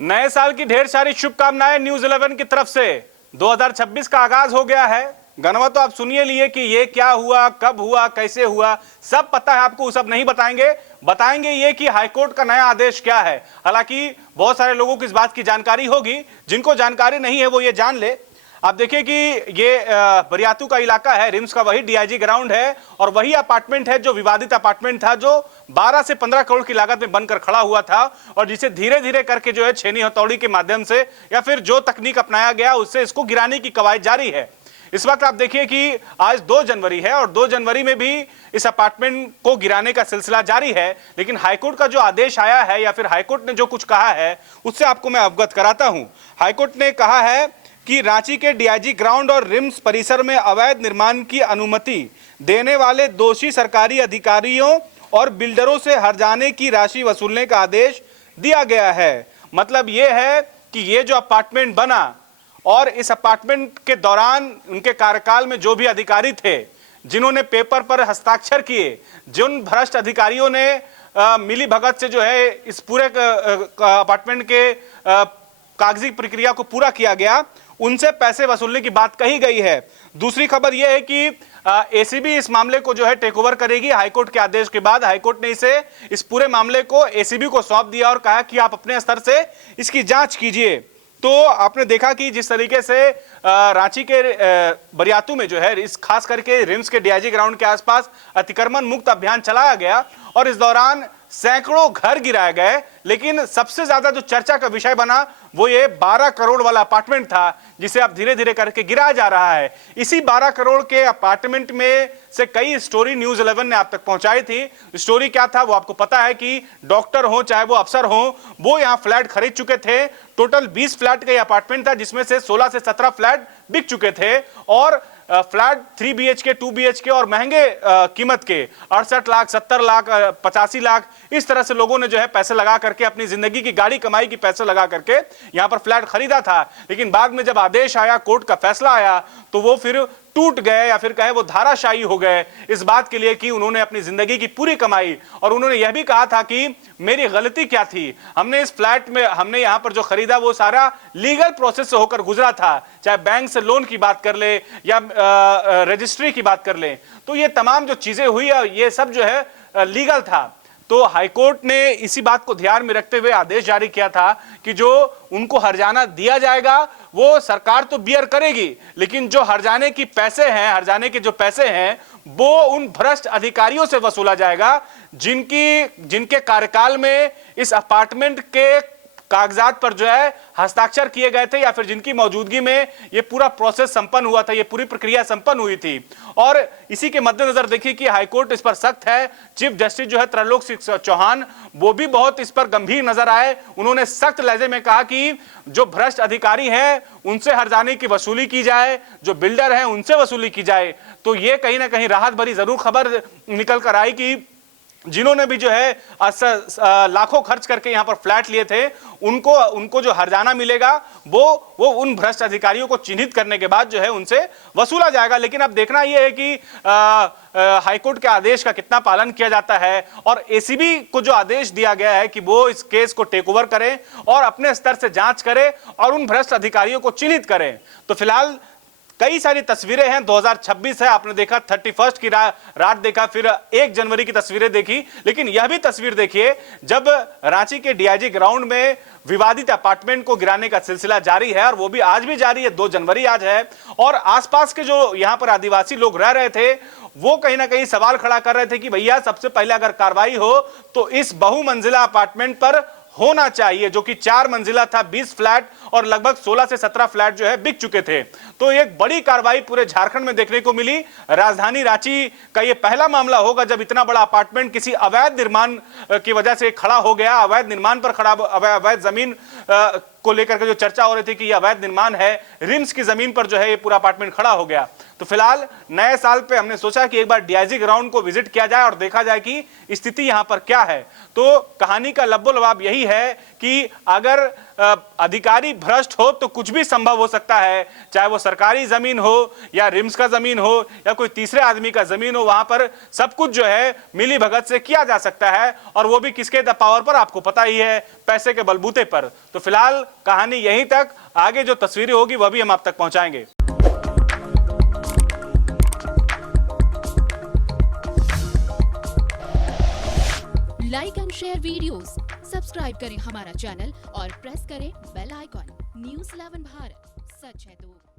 नए साल की ढेर सारी शुभकामनाएं न्यूज 11 की तरफ से। 2026 का आगाज हो गया है। गनवा तो आप सुनिए लिए कि ये क्या हुआ, कब हुआ, कैसे हुआ, सब पता है आपको, सब नहीं बताएंगे ये कि हाईकोर्ट का नया आदेश क्या है। हालांकि बहुत सारे लोगों को इस बात की जानकारी होगी, जिनको जानकारी नहीं है वो ये जान ले। आप देखिए कि ये बरियातू का इलाका है, रिम्स का वही डीआईजी ग्राउंड है और वही अपार्टमेंट है जो विवादित अपार्टमेंट था, जो 12 से 15 करोड़ की लागत में बनकर खड़ा हुआ था और जिसे धीरे धीरे करके जो है छेनी हथौड़ी के माध्यम से या फिर जो तकनीक अपनाया गया उससे इसको गिराने की कवायद जारी है। इस वक्त आप देखिए कि आज 2 जनवरी है और 2 जनवरी में भी इस अपार्टमेंट को गिराने का सिलसिला जारी है। लेकिन हाईकोर्ट का जो आदेश आया है या फिर हाईकोर्ट ने जो कुछ कहा है उससे आपको मैं अवगत कराता हूं। हाईकोर्ट ने कहा है कि रांची के डीआईजी ग्राउंड और रिम्स परिसर में अवैध निर्माण की अनुमति देने वाले दोषी सरकारी अधिकारियों और बिल्डरों से हर्जाने की राशि वसूलने का आदेश दिया गया है। मतलब यह है कि ये जो अपार्टमेंट बना और इस अपार्टमेंट के दौरान उनके कार्यकाल में जो भी अधिकारी थे, जिन्होंने पेपर पर हस्ताक्षर किए, जिन भ्रष्ट अधिकारियों ने मिली भगत से जो है इस पूरे अपार्टमेंट के कागजी प्रक्रिया को पूरा किया गया, उनसे पैसे वसूलने की बात कही गई है। दूसरी खबर यह है कि एसीबी इस मामले को जो है टेक ओवर करेगी। हाईकोर्ट के आदेश के बाद हाईकोर्ट ने इस पूरे मामले को एसीबी को सौंप दिया और कहा कि आप अपने स्तर से इसकी जांच कीजिए। तो आपने देखा कि जिस तरीके से रांची के बरियातू में जो है इस खास करके रिम्स के डीआईजी ग्राउंड के आसपास अतिक्रमण मुक्त अभियान चलाया गया और इस दौरान सैकड़ों घर गिराए गए, लेकिन सबसे ज्यादा जो चर्चा का विषय बना वो ये 12 करोड़ वाला अपार्टमेंट था, जिसे अब धीरे धीरे करके गिराया जा रहा है। इसी 12 करोड़ के अपार्टमेंट में से कई स्टोरी न्यूज 11 ने आप तक पहुंचाई थी। स्टोरी क्या था वो आपको पता है कि डॉक्टर हो चाहे वो अफसर हो, वो यहाँ फ्लैट खरीद चुके थे। टोटल 20 फ्लैट का पॉइंट था, जिसमें से 16 से 17 फ्लैट बिक चुके थे और फ्लैट 3 BHK 2 BHK और महंगे कीमत के 68 लाख 70 लाख 85 लाख इस तरह से लोगों ने जो है पैसे लगा करके अपनी जिंदगी की गाड़ी कमाई की पैसे लगा करके यहां पर फ्लैट खरीदा था। लेकिन बाद में जब आदेश आया, कोर्ट का फैसला आया, तो वो फिर टूट गए या फिर कहे वो धाराशायी हो गए इस बात के लिए कि उन्होंने अपनी जिंदगी की पूरी कमाई, और उन्होंने यह भी कहा था कि मेरी गलती क्या थी, हमने इस फ्लैट में हमने यहां पर जो खरीदा वो सारा लीगल प्रोसेस से होकर गुजरा था, चाहे बैंक से लोन की बात कर ले या रजिस्ट्री की बात कर ले, तो ये तमाम जो चीजें हुई ये सब जो है लीगल था। तो हाईकोर्ट ने इसी बात को ध्यान में रखते हुए आदेश जारी किया था कि जो उनको हर्जाना दिया जाएगा वो सरकार तो बियर करेगी, लेकिन जो हर्जाने की पैसे हैं, हर्जाने के जो पैसे हैं वो उन भ्रष्ट अधिकारियों से वसूला जाएगा जिनके कार्यकाल में इस अपार्टमेंट के कागजात पर जो है हस्ताक्षर किए गए थे या फिर जिनकी मौजूदगी में ये पूरा प्रोसेस संपन्न हुआ था, ये पूरी प्रक्रिया संपन्न हुई थी। और इसी के मद्देनजर देखिए कि हाईकोर्ट इस पर सख्त है। चीफ जस्टिस जो है त्रैलोक सिंह चौहान, वो भी बहुत इस पर गंभीर नजर आए। उन्होंने सख्त लहजे में कहा कि जो भ्रष्ट अधिकारी हैं उनसे हर्जाने की वसूली की जाए, जो बिल्डर हैं उनसे वसूली की जाए। तो ये कहीं ना कहीं राहत भरी जरूर खबर निकल कर आई कि जिन्होंने भी जो है लाखों खर्च करके यहां पर फ्लैट लिए थे, उनको जो हर्जाना मिलेगा वो उन भ्रष्ट अधिकारियों को चिन्हित करने के बाद जो है उनसे वसूला जाएगा। लेकिन अब देखना यह है कि हाईकोर्ट के आदेश का कितना पालन किया जाता है और एसीबी को जो आदेश दिया गया है कि वो इस केस को टेक ओवर करें और अपने स्तर से जांच करें और उन भ्रष्ट अधिकारियों को चिन्हित करें। तो फिलहाल कई सारी तस्वीरें हैं। 2026 है, आपने देखा 31 की रात देखा, फिर 1 जनवरी की तस्वीरें देखी, लेकिन यह भी तस्वीर देखिए जब रांची के डीआईजी ग्राउंड में विवादित अपार्टमेंट को गिराने का सिलसिला जारी है और वो भी आज भी जारी है। 2 जनवरी आज है और आसपास के जो यहां पर आदिवासी लोग रह रहे थे वो कहीं ना कहीं सवाल खड़ा कर रहे थे कि भैया सबसे पहले अगर कार्रवाई हो तो इस बहुमंजिला अपार्टमेंट पर होना चाहिए, जो कि 4 मंजिला था, 20 फ्लैट और लगभग 16 से 17 फ्लैट जो है बिक चुके थे। तो एक बड़ी कार्रवाई पूरे झारखंड में देखने को मिली। राजधानी रांची का ये पहला मामला होगा जब इतना बड़ा अपार्टमेंट किसी अवैध निर्माण की वजह से खड़ा हो गया। अवैध निर्माण पर खड़ा, अवैध जमीन को लेकर के जो चर्चा हो रही थी कि ये अवैध निर्माण है, रिम्स की जमीन पर जो है ये पूरा अपार्टमेंट खड़ा हो गया। तो फिलहाल नए साल पे हमने सोचा कि एक बार डीआईजी ग्राउंड को विजिट किया जाए और देखा जाए कि स्थिति यहां पर क्या है। तो कहानी का लब्बो लबाब यही है कि अगर अधिकारी भ्रष्ट हो तो कुछ भी संभव हो सकता है, चाहे वो सरकारी जमीन हो या रिम्स का जमीन हो या कोई तीसरे आदमी का जमीन हो, वहां पर सब कुछ जो है मिली भगत से किया जा सकता है, और वो भी किसके पावर पर, आपको पता ही है, पैसे के बलबूते पर। तो फिलहाल कहानी यहीं तक, आगे जो तस्वीरें होगी वह भी हम आप तक पहुंचाएंगे। Like and share videos, subscribe करें हमारा चैनल और प्रेस करें बेल आइकॉन। न्यूज़ 11 भारत, सच है तो।